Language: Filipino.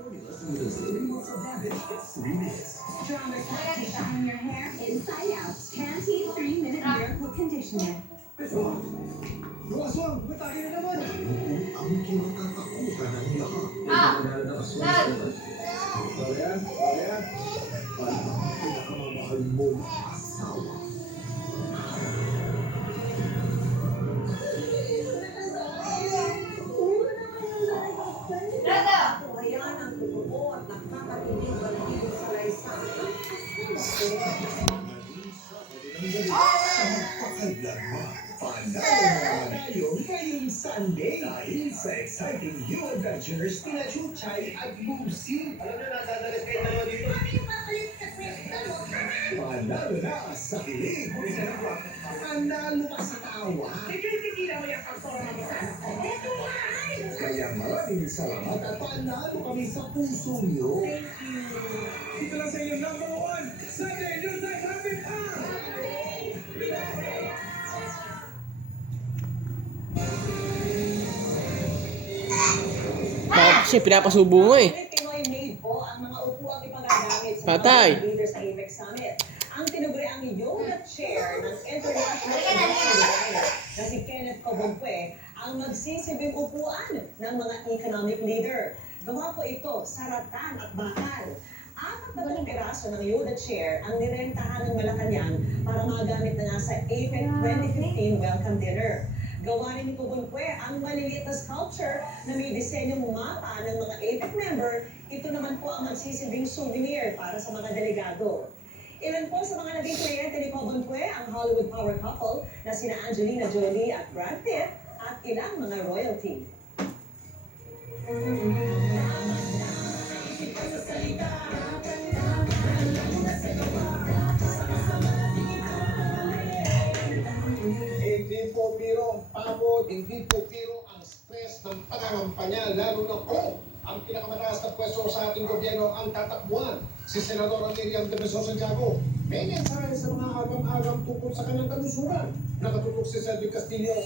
Formulas with those 3 months of damage in 3 minutes. Stronger protection on your hair inside out. Pantene 3-minute Miracle Conditioner. Aswang, batake na naman! Ang kinatatakutan ng lahat. Bayan, bayan. Ang pinakamamahal mong asawa. Ayan ang totoo at nakakatinig balahibo sa laysay. Sa magpakailanman, panalo na naman tayo ngayong Sunday dahil sa exciting new adventures nila Chuchay at Lucy. Alam nyo, nasadalit kayo dalawa dito. Panalo na sa kilig. Panalo ka sa tawa. Kaya maraming salamat at panalo kami sa puso nyo. Dito lang sa inyong #1, Sunday Noontime Happy Hour! Bakit siya pinapasubo mo eh? Pinoy made po ang mga upuang ipagagamit sa Patay. mga leaders sa APEC Summit. Ang tinuguri ang yoga chair ng International Designer na si Kenneth Cobonque ang magsisibing upuan ng mga economic leader. Gawa po ito sa ratan at bakal. 4 piraso ng yoga chair ang nirentahan ng Malacanang para magamit na nga sa APEC 2015 welcome dinner. Gawa rin ni Cobonque ang maliliit na sculpture na may disenyong mapa ng mga APEC member. Ito naman po ang magsisilbing souvenir para sa mga delegado. Ilan po sa mga naging kliyente ni Cobonque ang Hollywood power couple na sina Angelina Jolie at Brad Pitt at ilang mga royalty. Hindi po biro ang pagod, hindi po biro ang stress ng pangangampanya, lalo na po ang pinakamataas na pwesto sa ating gobyerno ang tatakbuhan, si Senadora Miriam de Besa Santiago. May mensahe sa mga agam-agam tungkol sa kanyang kalusugan. Nakatutok si Cedric Castillo.